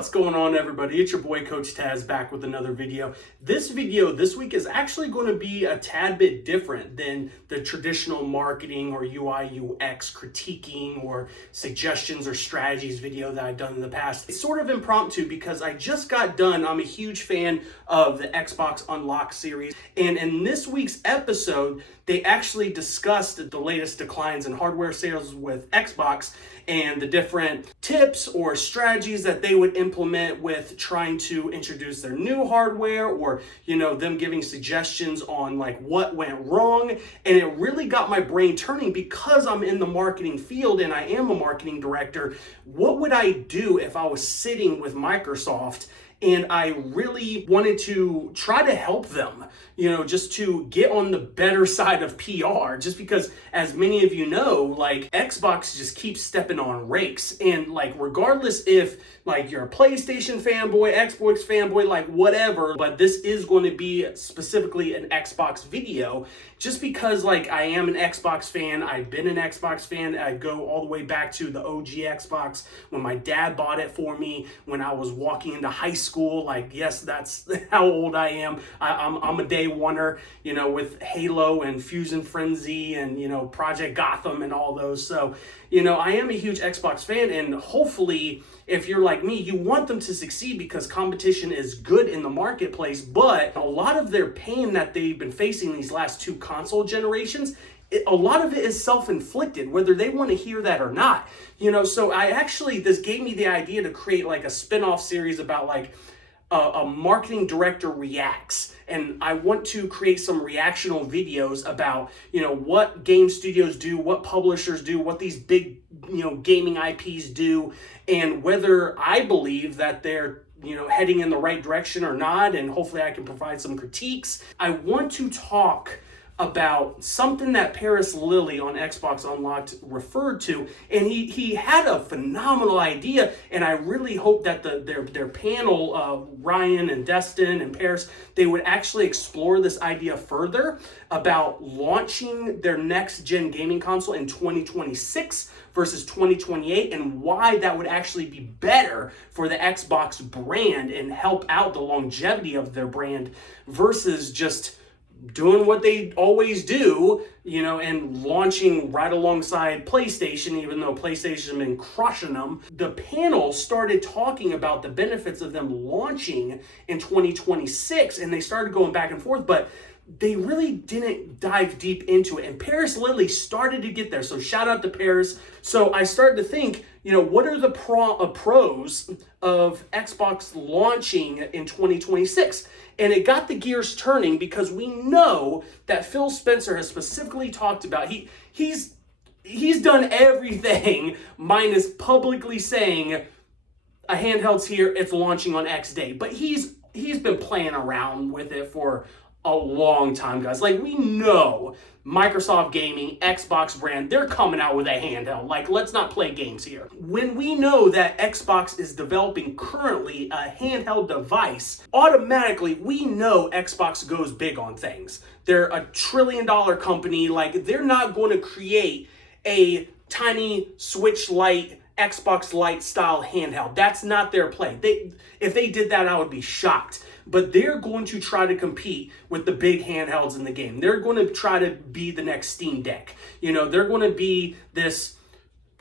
What's going on, everybody? It's your boy CoachTaz back with another video. This video this week is actually going to be a tad bit different than the traditional marketing or UI UX critiquing or suggestions or strategies video that I've done in the past. It's sort of impromptu because I just got done. I'm a huge fan of the Xbox Unlocked series, and in this week's episode they actually discussed the latest declines in hardware sales with Xbox and the different tips or strategies that they would implement with trying to introduce their new hardware, or them giving suggestions on like what went wrong. And it really got my brain turning because I'm in the marketing field and I am a marketing director. What would I do if I was sitting with Microsoft and I really wanted to try to help them, just to get on the better side of PR? Just because, as many of you know, like Xbox just keeps stepping on rakes. And like, regardless if like you're a PlayStation fanboy, Xbox fanboy, like whatever, but this is going to be specifically an Xbox video, just because like I am an Xbox fan. I've been an Xbox fan. I go all the way back to the OG Xbox when my dad bought it for me when I was walking into high school. Like, yes, that's how old I am. I'm a day oneer, with Halo and Fusion Frenzy and, Project Gotham and all those. So, I am a huge Xbox fan, and hopefully if you're like me, you want them to succeed because competition is good in the marketplace. But a lot of their pain that they've been facing these last two console generations, a lot of it is self-inflicted, whether they want to hear that or not. So this gave me the idea to create like a spin-off series about like a marketing director reacts. And I want to create some reactional videos about, what game studios do, what publishers do, what these big, gaming IPs do, and whether I believe that they're, heading in the right direction or not. And hopefully I can provide some critiques. I want to talk about something that Paris Lilly on Xbox Unlocked referred to, and he had a phenomenal idea, and I really hope that their panel, Ryan and Destin and Paris, they would actually explore this idea further about launching their next gen gaming console in 2026 versus 2028, and why that would actually be better for the Xbox brand and help out the longevity of their brand versus just doing what they always do, and launching right alongside PlayStation, even though PlayStation has been crushing them. The panel started talking about the benefits of them launching in 2026, and they started going back and forth, but they really didn't dive deep into it. And Paris Lilly started to get there. So shout out to Paris. So I started to think, what are the pros of Xbox launching in 2026? And it got the gears turning because we know that Phil Spencer has specifically talked about, he's done everything minus publicly saying a handheld's here, it's launching on X day. But he's been playing around with it for a long time, guys. Like, we know Microsoft Gaming, Xbox brand, they're coming out with a handheld. Like, let's not play games here. When we know that Xbox is developing currently a handheld device, automatically we know Xbox goes big on things. They're a $1 trillion company. Like, they're not going to create a tiny Switch Lite, Xbox Lite style handheld. That's not their play. If they did that, I would be shocked. But they're going to try to compete with the big handhelds in the game. They're going to try to be the next Steam Deck. They're going to be this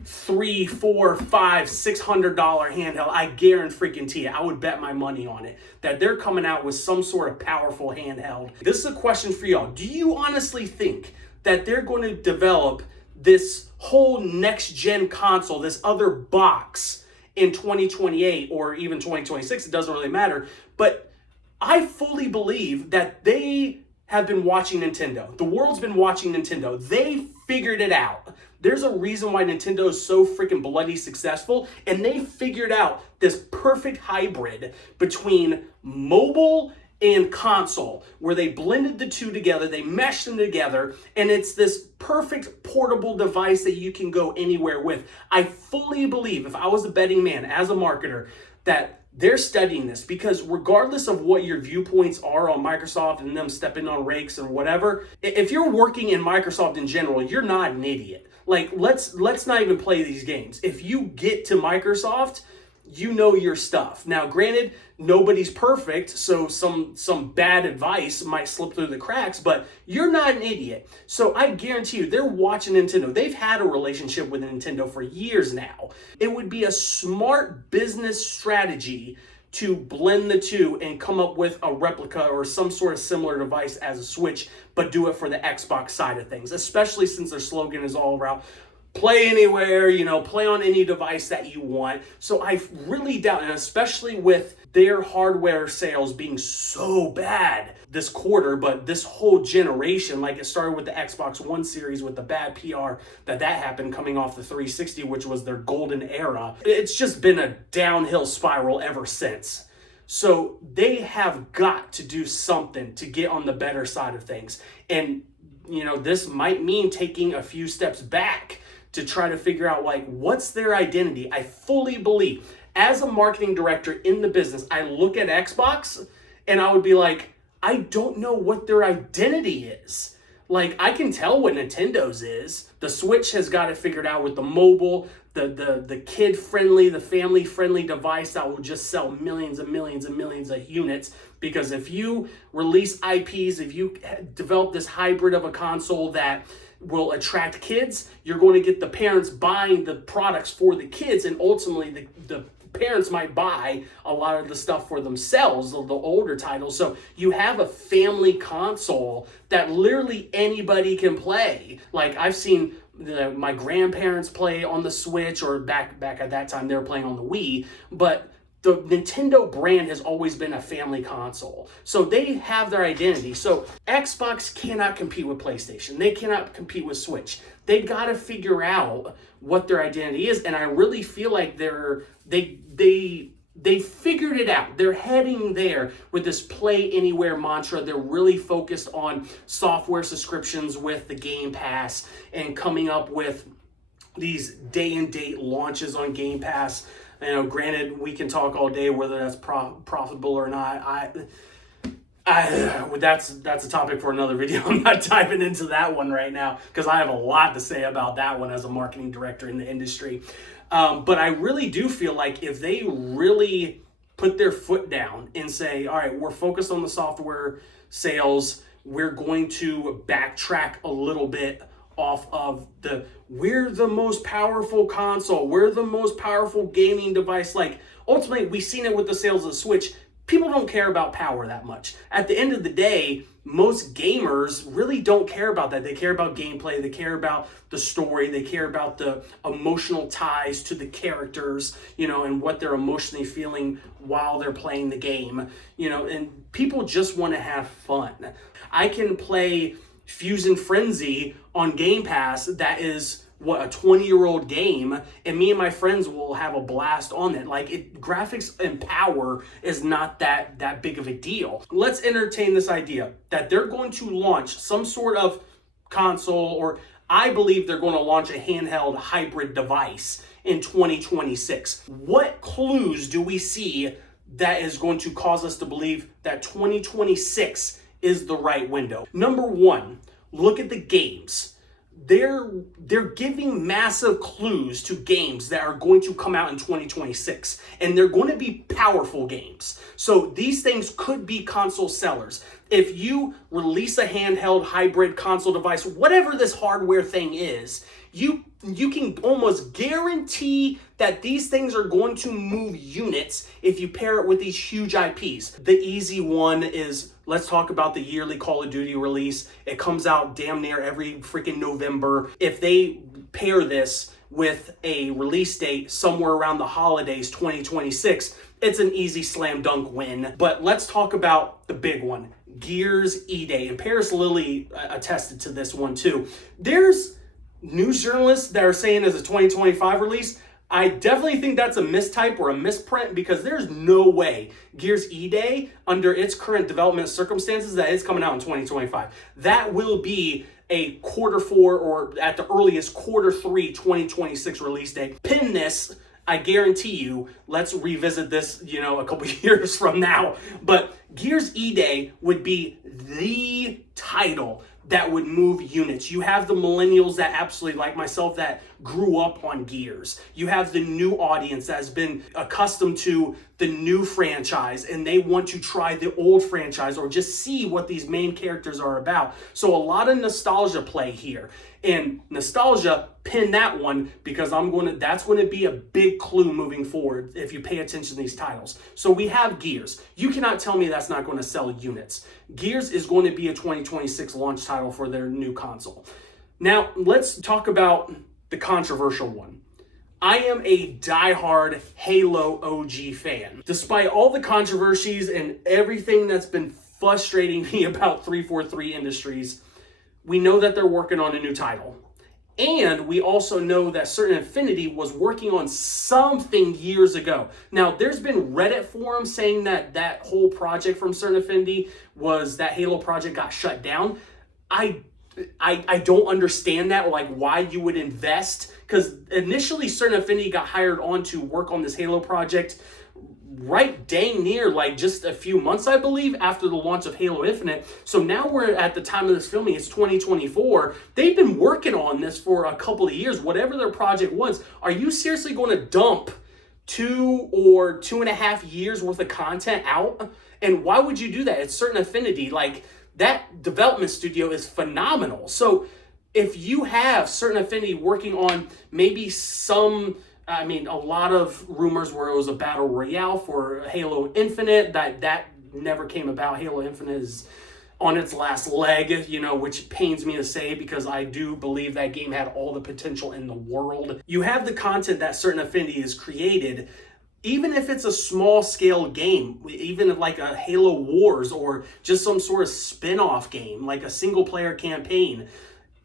$300, $400, $500, $600 handheld. I guarantee you, I would bet my money on it, that they're coming out with some sort of powerful handheld. This is a question for y'all. Do you honestly think that they're going to develop this whole next gen console, this other box, in 2028 or even 2026? It doesn't really matter. But I fully believe that they have been watching Nintendo. The world's been watching Nintendo. They figured it out. There's a reason why Nintendo is so freaking bloody successful, and they figured out this perfect hybrid between mobile and console, where they blended the two together, they meshed them together, and it's this perfect portable device that you can go anywhere with. I fully believe, if I was a betting man as a marketer, that they're studying this, because regardless of what your viewpoints are on Microsoft and them stepping on rakes or whatever, if you're working in Microsoft in general, you're not an idiot. Like, let's not even play these games. If you get to Microsoft, you know your stuff. Now, granted, nobody's perfect, so some bad advice might slip through the cracks, but you're not an idiot. So I guarantee you, they're watching Nintendo. They've had a relationship with Nintendo for years now. It would be a smart business strategy to blend the two and come up with a replica or some sort of similar device as a Switch, but do it for the Xbox side of things, especially since their slogan is all around play anywhere, play on any device that you want. So I really doubt, and especially with their hardware sales being so bad this quarter, but this whole generation, like it started with the Xbox One series with the bad PR that happened coming off the 360, which was their golden era. It's just been a downhill spiral ever since. So they have got to do something to get on the better side of things. And, this might mean taking a few steps back to try to figure out, like, what's their identity. I fully believe, as a marketing director in the business, I look at Xbox and I would be like, I don't know what their identity is. Like, I can tell what Nintendo's is. The Switch has got it figured out with the mobile, the kid-friendly, the family-friendly device that will just sell millions and millions and millions of units. Because if you release IPs, if you develop this hybrid of a console that will attract kids, you're going to get the parents buying the products for the kids, and ultimately the parents might buy a lot of the stuff for themselves, the older titles. So you have a family console that literally anybody can play. Like, I've seen my grandparents play on the Switch, or back at that time they were playing on the Wii, but the Nintendo brand has always been a family console. So they have their identity. So Xbox cannot compete with PlayStation. They cannot compete with Switch. They've got to figure out what their identity is. And I really feel like they figured it out. They're heading there with this play anywhere mantra. They're really focused on software subscriptions with the Game Pass and coming up with these day and date launches on Game Pass. Granted, we can talk all day whether that's profitable or not. That's a topic for another video. I'm not diving into that one right now because I have a lot to say about that one as a marketing director in the industry. But I really do feel like if they really put their foot down and say, all right, we're focused on the software sales, we're going to backtrack a little bit off of we're the most powerful console, we're the most powerful gaming device. Like, ultimately, we've seen it with the sales of the Switch. People don't care about power that much. At the end of the day, most gamers really don't care about that. They care about gameplay, they care about the story, they care about the emotional ties to the characters, and what they're emotionally feeling while they're playing the game, and people just want to have fun. I can play Fusion Frenzy on Game Pass that is a 20-year-old game, and me and my friends will have a blast on it. Like, graphics and power is not that big of a deal. Let's entertain this idea that they're going to launch some sort of console, or I believe they're going to launch a handheld hybrid device in 2026. What clues do we see that is going to cause us to believe that 2026 is the right window? Number one, look at the games. They're giving massive clues to games that are going to come out in 2026, and they're going to be powerful games. So these things could be console sellers. If you release a handheld hybrid console device, whatever this hardware thing is, you can almost guarantee that these things are going to move units if you pair it with these huge IPs. The easy one is, let's talk about the yearly Call of Duty release. It comes out damn near every freaking November. If they pair this with a release date somewhere around the holidays, 2026, it's an easy slam dunk win. But let's talk about the big one, Gears E-Day. And Paris Lilly attested to this one too. There's news journalists that are saying it's a 2025 release. I definitely think that's a mistype or a misprint, because there's no way Gears E-Day, under its current development circumstances, that it's coming out in 2025. That will be a Q4 or at the earliest Q3 2026 release date. Pin this. I guarantee you, let's revisit this, a couple years from now. But Gears E-Day would be the title, that would move units. You have the millennials that absolutely, like myself, that grew up on Gears. You have the new audience that has been accustomed to the new franchise and they want to try the old franchise or just see what these main characters are about. So a lot of nostalgia play here. And nostalgia, pin that one, because that's going to be a big clue moving forward if you pay attention to these titles. So we have Gears. You cannot tell me that's not going to sell units. Gears is going to be a 2026 launch title for their new console. Now, let's talk about the controversial one. I am a diehard Halo OG fan. Despite all the controversies and everything that's been frustrating me about 343 Industries, we know that they're working on a new title. And we also know that Certain Affinity was working on something years ago. Now, there's been Reddit forums saying that that whole project from Certain Affinity was that Halo project got shut down. I don't understand that, like why you would invest, because initially Certain Affinity got hired on to work on this Halo project right dang near like just a few months, I believe, after the launch of Halo Infinite. So now we're at the time of this filming, it's 2024. They've been working on this for a couple of years, whatever their project was. Are you seriously going to dump 2 or 2.5 years worth of content out? And why would you do that? It's Certain Affinity. Like, that development studio is phenomenal. So if you have Certain Affinity working on maybe a lot of rumors where it was a battle royale for Halo Infinite, that never came about. Halo Infinite is on its last leg, which pains me to say because I do believe that game had all the potential in the world. You have the content that Certain Affinity has created, even if it's a small scale game, even like a Halo Wars or just some sort of spin-off game, like a single player campaign.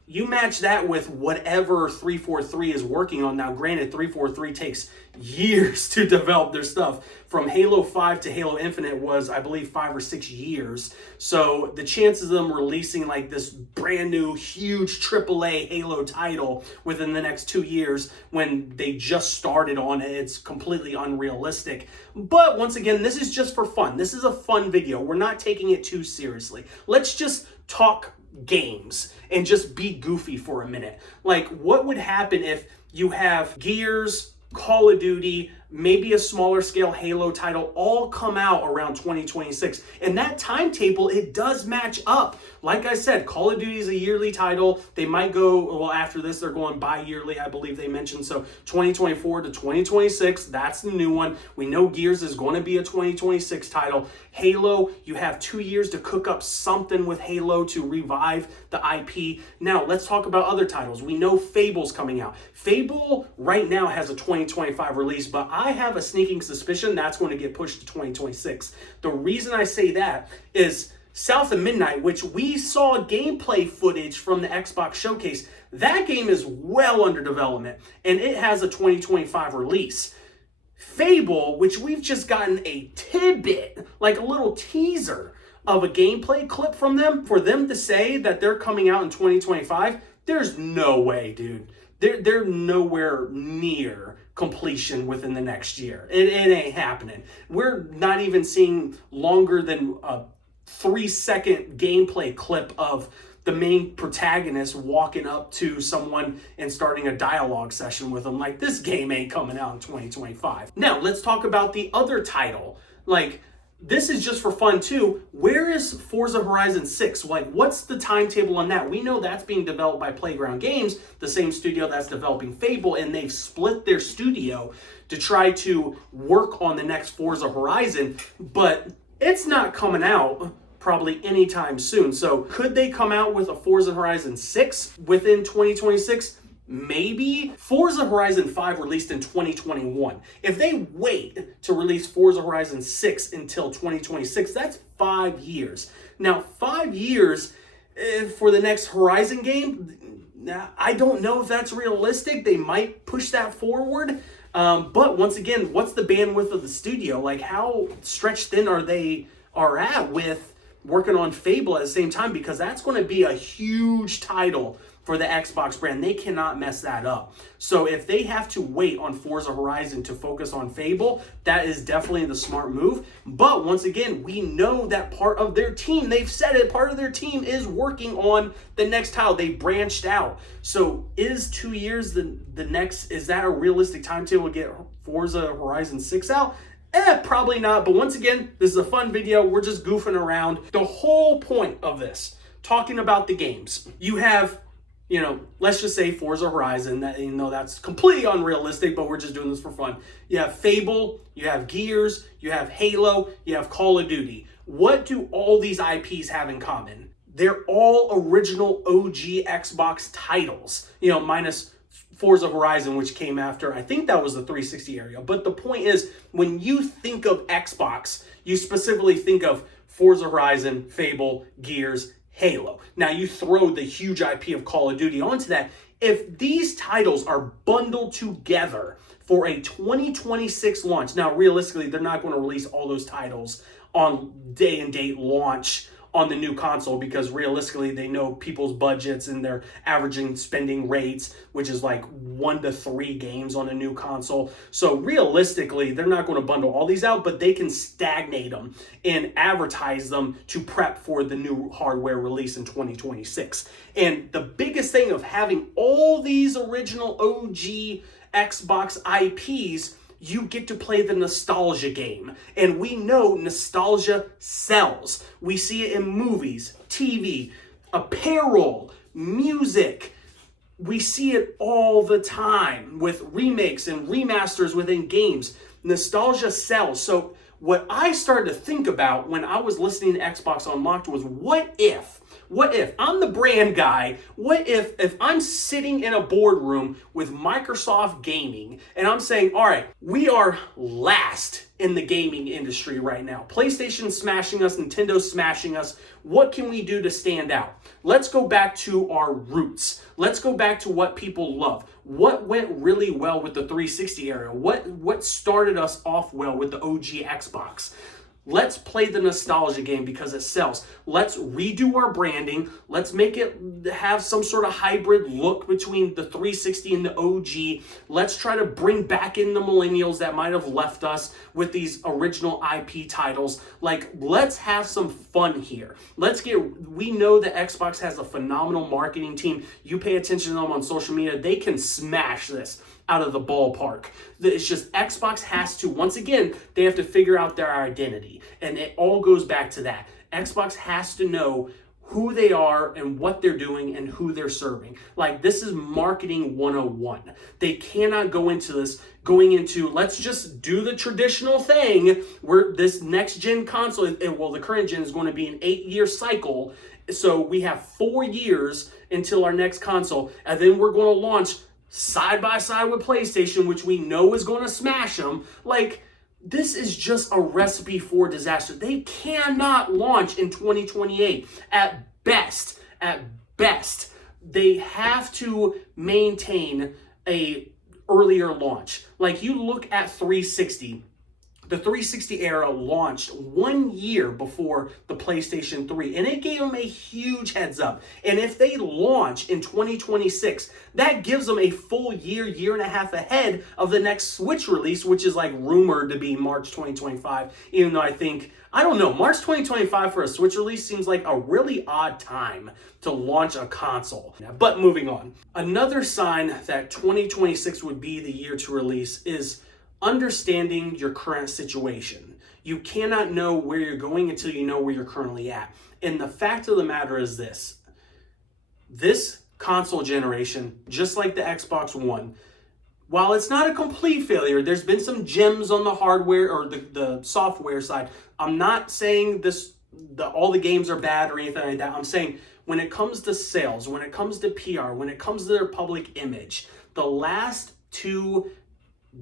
You match that with whatever 343 is working on. Now, granted, 343 takes years to develop their stuff. From Halo 5 to Halo Infinite was, I believe, 5 or 6 years. So the chances of them releasing like this brand new, huge AAA Halo title within the next 2 years when they just started on it, it's completely unrealistic. But once again, this is just for fun. This is a fun video. We're not taking it too seriously. Let's just talk games and just be goofy for a minute. Like, what would happen if you have Gears, Call of Duty, maybe a smaller scale Halo title all come out around 2026? And that timetable, it does match up. Like I said, Call of Duty is a yearly title. They might go, well, after this, they're going bi-yearly, I believe they mentioned. So 2024 to 2026, that's the new one. We know Gears is going to be a 2026 title. Halo, you have 2 years to cook up something with Halo to revive the IP. Now, let's talk about other titles. We know Fable's coming out. Fable right now has a 2025 release, but I have a sneaking suspicion that's going to get pushed to 2026. The reason I say that is South of Midnight, which we saw gameplay footage from the Xbox showcase. That game is well under development, and it has a 2025 release. Fable, which we've just gotten a tidbit, like a little teaser of a gameplay clip from them, for them to say that they're coming out in 2025, there's no way, dude. They're nowhere near completion within the next year. It ain't happening. We're not even seeing longer than a 3-second gameplay clip of the main protagonist walking up to someone and starting a dialogue session with them. Like, this game ain't coming out in 2025. Now, let's talk about the other title. Like, this is just for fun too. Where is Forza Horizon 6? Like, what's the timetable on that? We know that's being developed by Playground Games, the same studio that's developing Fable, and they've split their studio to try to work on the next Forza Horizon, but it's not coming out probably anytime soon. So could they come out with a Forza Horizon 6 within 2026? Maybe. Forza Horizon 5 released in 2021. If they wait to release Forza Horizon 6 until 2026, that's 5 years. Now, 5 years for the next Horizon game, I don't know if that's realistic. They might push that forward. But once again, what's the bandwidth of the studio? Like, how stretched thin are they at with working on Fable at the same time? Because that's going to be a huge title for the Xbox brand. They cannot mess that up. So if they have to wait on Forza Horizon to focus on Fable, that is definitely the smart move. But once again, we know that part of their team, they've said it, part of their team is working on the next title. They branched out. So is 2 years the next, is that a realistic timetable to get Forza Horizon 6 out? Probably not. But once again, this is a fun video. We're just goofing around. The whole point of this, talking about the games, you have, let's just say Forza Horizon, that, that's completely unrealistic, but we're just doing this for fun. You have Fable, you have Gears, you have Halo, you have Call of Duty. What do all these IPs have in common? They're all original OG Xbox titles, minus Forza Horizon, which came after, I think that was the 360 area. But the point is, when you think of Xbox, you specifically think of Forza Horizon, Fable, Gears, Halo. Now you throw the huge IP of Call of Duty onto that. If these titles are bundled together for a 2026 launch, now realistically, they're not going to release all those titles on day and date launch on the new console, because realistically they know people's budgets and their averaging spending rates, which is like 1 to 3 games on a new console. So realistically, they're not going to bundle all these out, but they can stagnate them and advertise them to prep for the new hardware release in 2026. And the biggest thing of having all these original OG Xbox IPs, you get to play the nostalgia game. And we know nostalgia sells. We see it in movies, TV, apparel, music. We see it all the time with remakes and remasters within games. Nostalgia sells. So what I started to think about when I was listening to Xbox Unlocked was, what if I'm the brand guy, what if I'm sitting in a boardroom with Microsoft Gaming and I'm saying, all right, we are last in the gaming industry right now. PlayStation's smashing us, Nintendo's smashing us. What can we do to stand out? Let's go back to our roots. Let's go back to what people love. What went really well with the 360 era? What started us off well with the OG Xbox? Let's play the nostalgia game because it sells. Let's redo our branding. Let's make it have some sort of hybrid look between the 360 and the OG. Let's try to bring back in the millennials that might have left us with these original IP titles. Like, let's have some fun here. We know that Xbox has a phenomenal marketing team. You pay attention to them on social media, they can smash this out of the ballpark. It's just Xbox has to, once again, they have to figure out their identity. And it all goes back to that. Xbox has to know who they are and what they're doing and who they're serving. Like, this is marketing 101. They cannot go into this let's just do the traditional thing where this next gen console, the current gen is going to be an 8-year cycle. So we have 4 years until our next console, and then we're going to launch side by side with PlayStation, which we know is going to smash them. Like, this is just a recipe for disaster. They cannot launch in 2028 at best. They have to maintain a earlier launch. Like, you look at 360. The 360 era launched 1 year before the PlayStation 3, and it gave them a huge heads up. And if they launch in 2026, that gives them a full year and a half ahead of the next Switch release, which is like rumored to be March 2025, even though I don't know, March 2025 for a Switch release seems like a really odd time to launch a console. But moving on. Another sign that 2026 would be the year to release is understanding your current situation. You cannot know where you're going until you know where you're currently at. And the fact of the matter is this console generation, just like the Xbox One, while it's not a complete failure, there's been some gems on the hardware or the software side. I'm not saying all the games are bad or anything like that. I'm saying when it comes to sales, when it comes to PR, when it comes to their public image, the last 2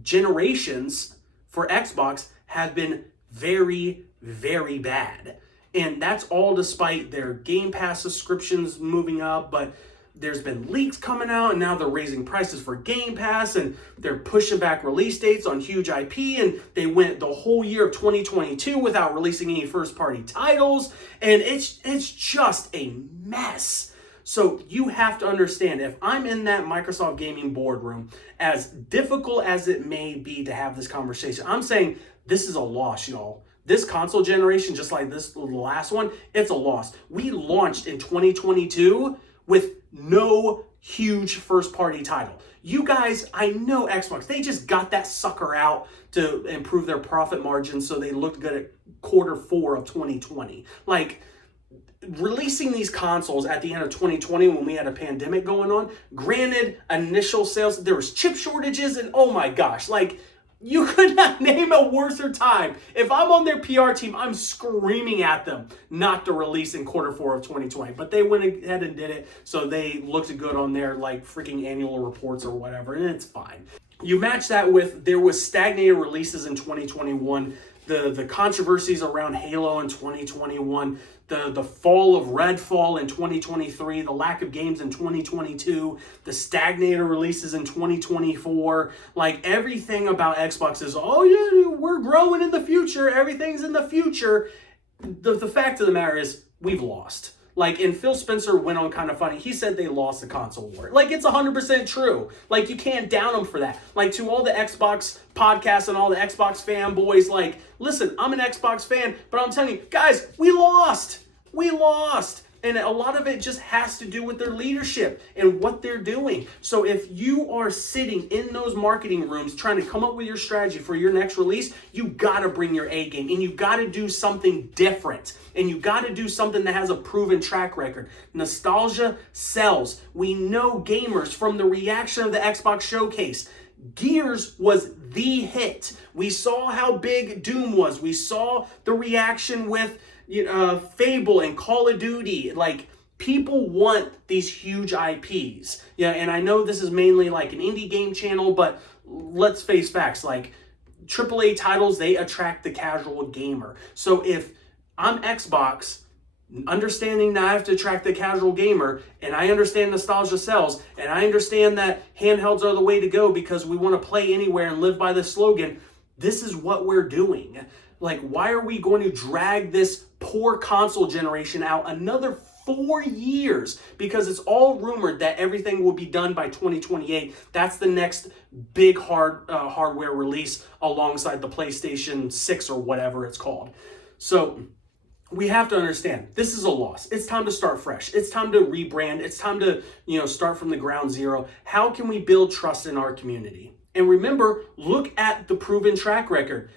generations for Xbox have been very, very bad. And that's all despite their Game Pass subscriptions moving up, but there's been leaks coming out, and now they're raising prices for Game Pass, and they're pushing back release dates on huge IP, and they went the whole year of 2022 without releasing any first-party titles, and it's just a mess. So you have to understand, if I'm in that Microsoft gaming boardroom, as difficult as it may be to have this conversation, I'm saying this is a loss, y'all. This console generation, just like this last one, it's a loss. We launched in 2022 with no huge first-party title. You guys, I know Xbox, they just got that sucker out to improve their profit margins so they looked good at Q4 of 2020. Like, releasing these consoles at the end of 2020 when we had a pandemic going on, granted, initial sales, there was chip shortages, and oh my gosh, like, you could not name a worser time. If I'm on their PR team, I'm screaming at them not to release in Q4 of 2020. But they went ahead and did it, so they looked good on their like freaking annual reports or whatever, and it's fine. You match that with there was stagnated releases in 2021, the controversies around Halo in 2021, the fall of Redfall in 2023, the lack of games in 2022, the stagnated releases in 2024. Like, everything about Xbox is, oh yeah, we're growing in the future, everything's in the future. The fact of the matter is, we've lost. Like, and Phil Spencer went on kind of funny. He said they lost the console war. Like, it's 100% true. Like, you can't down them for that. Like, to all the Xbox podcasts and all the Xbox fanboys, like, listen, I'm an Xbox fan, but I'm telling you, guys, we lost. We lost. And a lot of it just has to do with their leadership and what they're doing. So if you are sitting in those marketing rooms trying to come up with your strategy for your next release, you got to bring your A game, and you got to do something different. And you got to do something that has a proven track record. Nostalgia sells. We know gamers from the reaction of the Xbox Showcase. Gears was the hit. We saw how big Doom was. We saw the reaction with Fable and Call of Duty. Like, people want these huge IPs. Yeah, and I know this is mainly like an indie game channel, but let's face facts. Like, AAA titles, they attract the casual gamer. So if I'm Xbox, understanding that I have to attract the casual gamer, and I understand nostalgia sells, and I understand that handhelds are the way to go because we want to play anywhere and live by this slogan, this is what we're doing. Like, why are we going to drag this poor console generation out another 4 years? Because it's all rumored that everything will be done by 2028. That's the next big hardware release alongside the PlayStation 6 or whatever it's called. So we have to understand, this is a loss. It's time to start fresh. It's time to rebrand. It's time to, start from the ground zero. How can we build trust in our community? And remember, look at the proven track record.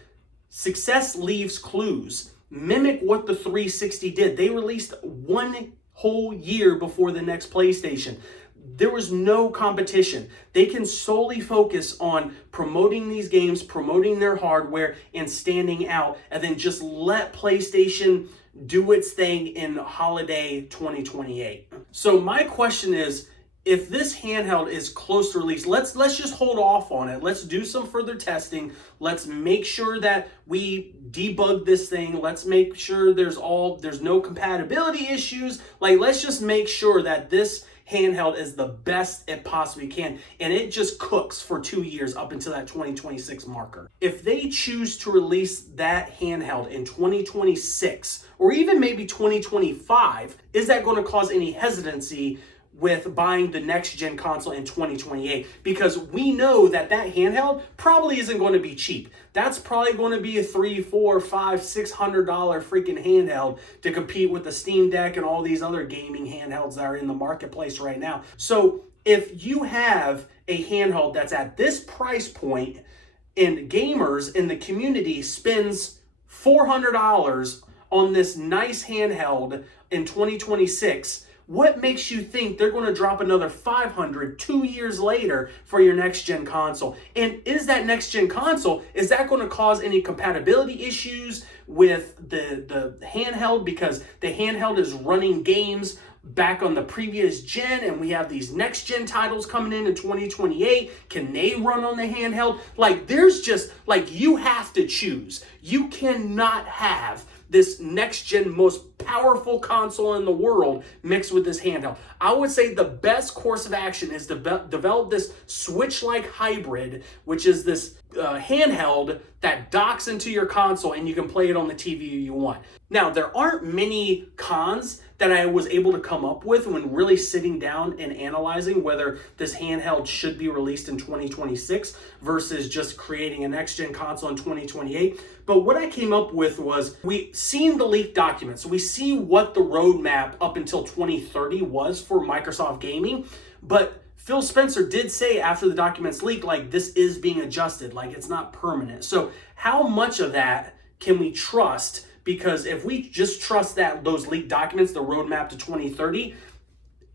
Success leaves clues. Mimic what the 360 did. They released 1 whole year before the next PlayStation. There was no competition. They can solely focus on promoting these games, promoting their hardware, and standing out, and then just let PlayStation do its thing in holiday 2028. So my question is, if this handheld is close to release, let's just hold off on it. Let's do some further testing. Let's make sure that we debug this thing. Let's make sure there's no compatibility issues. Like, let's just make sure that this handheld is the best it possibly can, and it just cooks for 2 years up until that 2026 marker. If they choose to release that handheld in 2026 or even maybe 2025, is that going to cause any hesitancy with buying the next gen console in 2028? Because we know that handheld probably isn't going to be cheap. That's probably going to be a $300, $400, $500, $600 freaking handheld to compete with the Steam Deck and all these other gaming handhelds that are in the marketplace right now. So if you have a handheld that's at this price point and gamers in the community spends $400 on this nice handheld in 2026, what makes you think they're going to drop another $500 2 years later for your next gen console? And is that next gen console, is that going to cause any compatibility issues with the handheld? Because the handheld is running games back on the previous gen, and we have these next gen titles coming in 2028. Can they run on the handheld? Like, there's just, like, you have to choose. You cannot have this next gen most powerful console in the world mixed with this handheld. I would say the best course of action is to develop this Switch-like hybrid, which is this handheld that docks into your console and you can play it on the TV you want. Now, there aren't many cons that I was able to come up with when really sitting down and analyzing whether this handheld should be released in 2026 versus just creating a next-gen console in 2028. But what I came up with was, we seen the leaked documents. We see what the roadmap up until 2030 was for Microsoft Gaming, but Phil Spencer did say after the documents leaked, like, this is being adjusted, like it's not permanent. So how much of that can we trust? Because if we just trust that those leaked documents, the roadmap to 2030,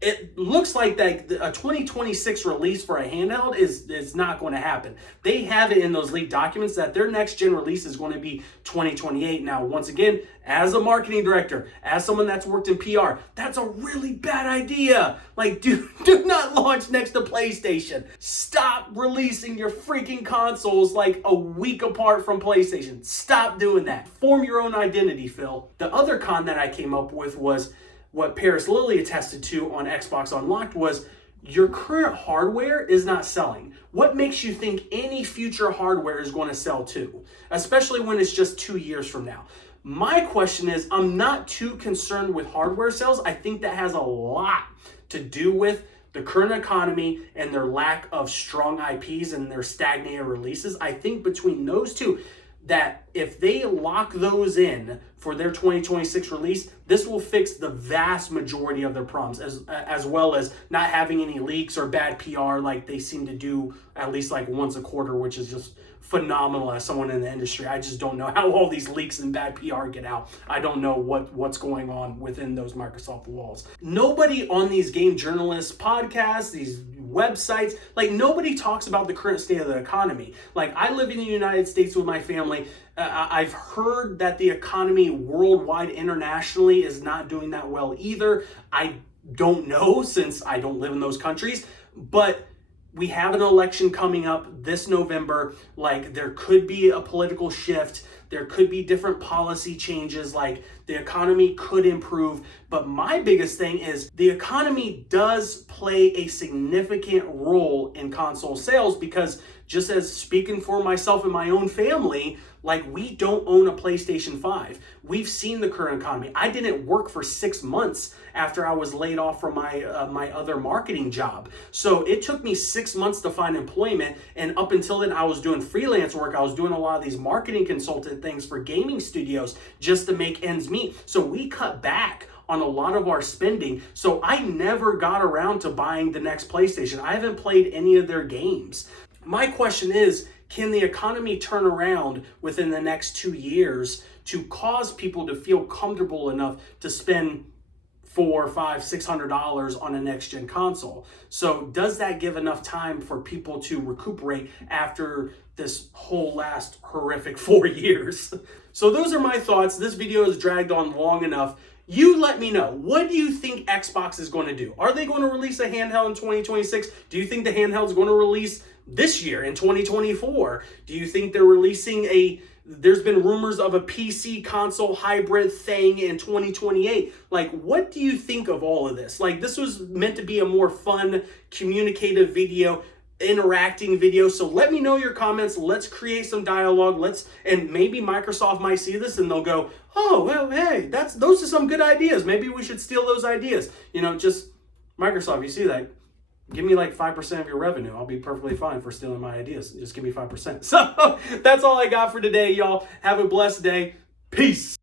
it looks like that a 2026 release for a handheld is not going to happen. They have it in those leaked documents that their next gen release is going to be 2028. Now, once again, as a marketing director, as someone that's worked in PR, that's a really bad idea. Like, do not launch next to PlayStation. Stop releasing your freaking consoles like a week apart from PlayStation. Stop doing that. Form your own identity, Phil. The other con that I came up with was what Paris Lilly attested to on Xbox Unlocked was your current hardware is not selling. What makes you think any future hardware is going to sell too? Especially when it's just 2 years from now. My question is, I'm not too concerned with hardware sales. I think that has a lot to do with the current economy and their lack of strong IPs and their stagnated releases. I think between those two, that if they lock those in for their 2026 release, this will fix the vast majority of their problems, as well as not having any leaks or bad PR like they seem to do at least like once a quarter, which is just phenomenal as someone in the industry. I just don't know how all these leaks and bad PR get out. I don't know what's going on within those Microsoft walls. Nobody on these game journalists podcasts, these websites, like nobody talks about the current state of the economy. Like, I live in the United States with my family. I've heard that the economy worldwide, internationally, is not doing that well either. I don't know, since I don't live in those countries, but we have an election coming up this November. Like, there could be a political shift. There could be different policy changes. Like, the economy could improve. But my biggest thing is the economy does play a significant role in console sales, because just as speaking for myself and my own family, like, we don't own a PlayStation 5. We've seen the current economy. I didn't work for 6 months after I was laid off from my other marketing job. So it took me 6 months to find employment. And up until then, I was doing freelance work. I was doing a lot of these marketing consultant things for gaming studios just to make ends meet. So we cut back on a lot of our spending. So I never got around to buying the next PlayStation. I haven't played any of their games. My question is, can the economy turn around within the next 2 years to cause people to feel comfortable enough to spend $400, $500, $600 on a next-gen console? So does that give enough time for people to recuperate after this whole last horrific 4 years? So those are my thoughts. This video has dragged on long enough. You let me know. What do you think Xbox is going to do? Are they going to release a handheld in 2026? Do you think the handheld is going to release this year in 2024? Do you think they're releasing there's been rumors of a PC console hybrid thing in 2028. Like, what do you think of all of this? Like, this was meant to be a more fun, communicative video, interacting video. So let me know your comments. Let's create some dialogue. And maybe Microsoft might see this and they'll go, oh, well, hey, those are some good ideas. Maybe we should steal those ideas. Just Microsoft, you see that? Give me like 5% of your revenue. I'll be perfectly fine for stealing my ideas. Just give me 5%. So that's all I got for today, y'all. Have a blessed day. Peace.